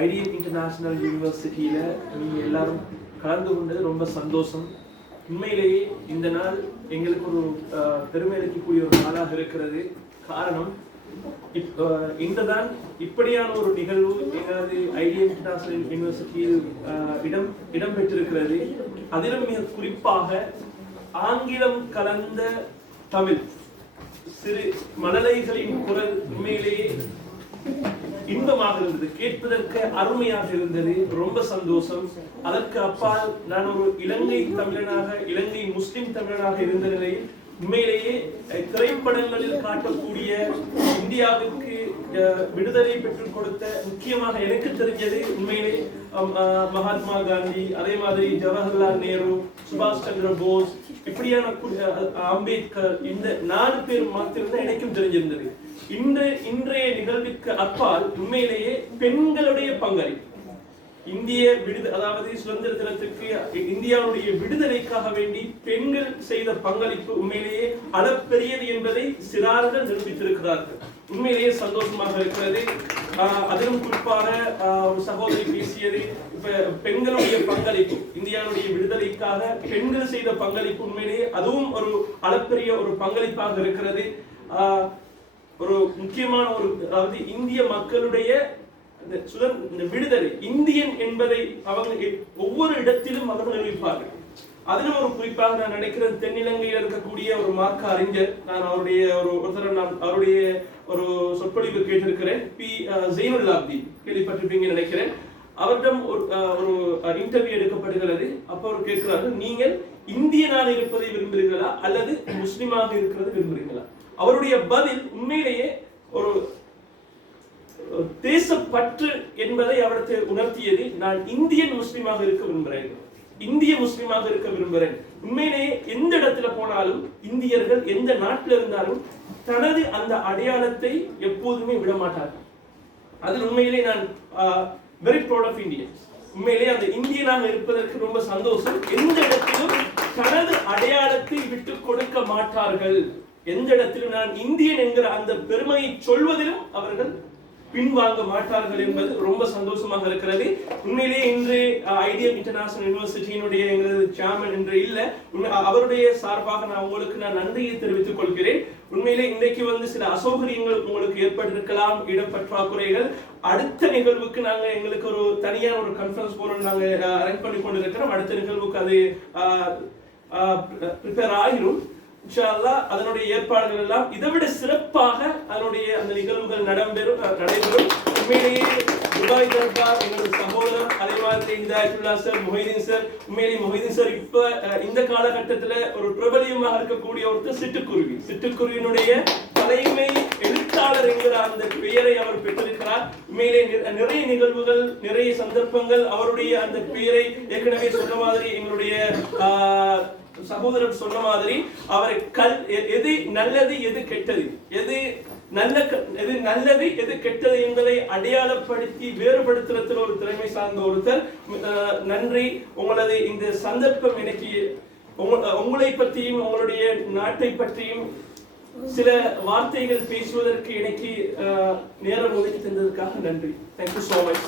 IDM international யூனிவர்சிட்டியில் நீங்கள் எல்லாரும் கலந்து கொண்டது ரொம்ப சந்தோஷம். உண்மையிலேயே இந்த நாள் எங்களுக்கு ஒரு பெருமை அளிக்கக்கூடிய ஒரு நாளாக இருக்கிறது. காரணம், இன்றுதான் இப்படியான ஒரு நிகழ்வு எங்களது ஐடிஎம் இன்டர்நேஷனல் யூனிவர்சிட்டியில் இடம்பெற்றிருக்கிறது. அதிலும் மிக குறிப்பாக ஆங்கிலம் கலந்த தமிழ் சிறு மழலைகளின் குரல் உண்மையிலேயே இன்பமாக இருந்தது, கேட்பதற்கு அருமையாக இருந்தது. ரொம்ப சந்தோஷம். அதற்கு அப்பால் நான் ஒரு இலங்கை தமிழனாக, இலங்கை முஸ்லிம் தமிழனாக இருந்த நிலையில் உண்மையிலேயே திரைப்படங்களில் காட்டக்கூடிய இந்தியாவிற்கு விடுதலை பெற்றுக் கொடுத்த, முக்கியமாக எனக்கு தெரிஞ்சது உண்மையிலே மகாத்மா காந்தி, அதே மாதிரி ஜவஹர்லால் நேரு, சுபாஷ் சந்திர போஸ், இப்படியான அம்பேத்கர், இந்த 4 பேர் மாத்திரம் எனக்கும் தெரிஞ்சிருந்தது. இன்றைய நிகழ்வுக்கு அப்பால் உண்மையிலேயே பெண்களுடைய பங்களிப்பு, இந்திய அதாவது சுதந்திர தினத்துக்கு இந்தியாவுடைய விடுதலைக்காக வேண்டி பெண்கள் செய்த பங்களிப்பு உண்மையிலேயே அளப்பெரியது என்பதை சிறார்கள் நிரூபித்திருக்கிறார்கள். உண்மையிலேயே சந்தோஷமாக இருக்கிறது. அதிலும் குறிப்பாக ஒரு சகோதரி பேசியது, பெண்களுடைய பங்களிப்பு, இந்தியாவுடைய விடுதலைக்காக பெண்கள் செய்த பங்களிப்பு உண்மையிலேயே அதுவும் ஒரு அளப்பெரிய ஒரு பங்களிப்பாக இருக்கிறது. ஒரு முக்கியமான ஒரு, அதாவது இந்திய மக்களுடைய விடுதலை, இந்தியன் என்பதை அவங்க ஒவ்வொரு இடத்திலும் அவர்கள் அறிவிப்பார்கள். அதிலும் ஒரு குறிப்பாக நான் நினைக்கிறேன், தென்னிலங்கையில் இருக்கக்கூடிய ஒரு மார்க்க அறிஞர், நான் அவருடைய அவருடைய ஒரு சொற்பொழிவு கேட்டிருக்கிறேன், பி ஜெயினுல்லாப்தீன், கேள்விப்பட்டிருப்பீங்க நினைக்கிறேன். அவரிடம் ஒரு இன்டர்வியூ எடுக்கப்படுகிறது. அப்ப அவர் கேட்கிறார்கள், நீங்கள் இந்தியனாக இருப்பதை விரும்புகிறீர்களா அல்லது முஸ்லிமாக இருக்கிறது விரும்புகிறீங்களா? அவருடைய பதில் உண்மையிலேயே ஒரு தேசப்பற்று என்பதை அவருக்கு உணர்த்தியது. நான் இந்தியன் முஸ்லிமாக இருக்க விரும்புகிறேன், இந்திய முஸ்லிமாக இருக்க விரும்புகிறேன். உண்மையிலேயே எந்த இடத்துல போனாலும், இந்தியர்கள் எந்த நாட்டில் இருந்தாலும் தனது அந்த அடையாளத்தை எப்போதுமே விட மாட்டார்கள். அதில் உண்மையிலே நான் வெரி ப்ரௌட் ஆஃப் இந்தியன்ஸ். உண்மையிலே அந்த இந்தியனாக இருப்பதற்கு ரொம்ப சந்தோஷம். எந்த இடத்திலும் தனது அடையாளத்தை விட்டு கொடுக்க மாட்டார்கள். எந்த இடத்திலும் நான் இந்தியன் என்கிற அந்த பெருமையை சொல்வதிலும் அவர்கள் பின்வாங்க மாட்டார்கள் என்பது ரொம்ப சந்தோஷமாக இருக்கிறது. உண்மையிலேயே இன்று ஐடிஎம் இன்டர்நேஷனல் யூனிவர்சிட்டியினுடைய எங்களது சேர்மன் என்று இல்லை, அவருடைய சார்பாக நான் நன்றியை தெரிவித்துக் கொள்கிறேன். உண்மையிலே இன்றைக்கு சில அசௌகரியங்கள் உங்களுக்கு ஏற்பட்டிருக்கலாம், இடப்பற்றாக்குறைகள். அடுத்த நிகழ்வுக்கு நாங்கள் எங்களுக்கு ஒரு தனியான ஒரு கான்ஃபரன்ஸ் போறோம், நாங்கள் அரேஞ்ச் பண்ணி கொண்டிருக்கிறோம். அடுத்த நிகழ்வுக்கு அது ப்ரிப்பேர் ஆகிரும். அதனுடைய ஏற்பாடுகள் எல்லாம் இதைவிட சிறப்பாக அதனுடைய அந்த நிகழ்வுகள் நடைபெறும். உண்மையிலேயே துபாய் தர்பார் எங்களது சகோதரர், அதே மாதிரி ஹிதாயத்துல்லா சார், மொஹிதீன் சார், உண்மையிலேயே மொஹிதீன் சார் இப்ப இந்த காலகட்டத்தில் ஒரு பிரபலியமாக இருக்கக்கூடிய ஒருத்தர் சிட்டுக்குருவியினுடைய தலைமை எழுத்தாளர் என்கிற அந்த பெயரை அவர் பெற்றிருக்கிறார். உண்மையிலே நிறைய நிகழ்வுகள், நிறைய சந்தர்ப்பங்கள் அவருடைய அந்த பெயரை ஏற்கனவே சொன்ன மாதிரி, எங்களுடைய சகோதரர் சொன்ன மாதிரி, அவரை எது நல்லது எது கெட்டது, எது நல்லது எது கெட்டது என்பதை அடையாளப்படுத்தி வேறுபடுத்துறதுல ஒரு திறமை சார்ந்த ஒருத்தர். நன்றி. உங்களது இந்த சந்தர்ப்பம் எனக்கு உங்களை பற்றியும் உங்களுடைய நாட்டை பற்றியும் சில வார்த்தைகள் பேசுவதற்கு எனக்கு நேரம் ஒதுக்கி தந்ததற்காக நன்றி. Thank you so much.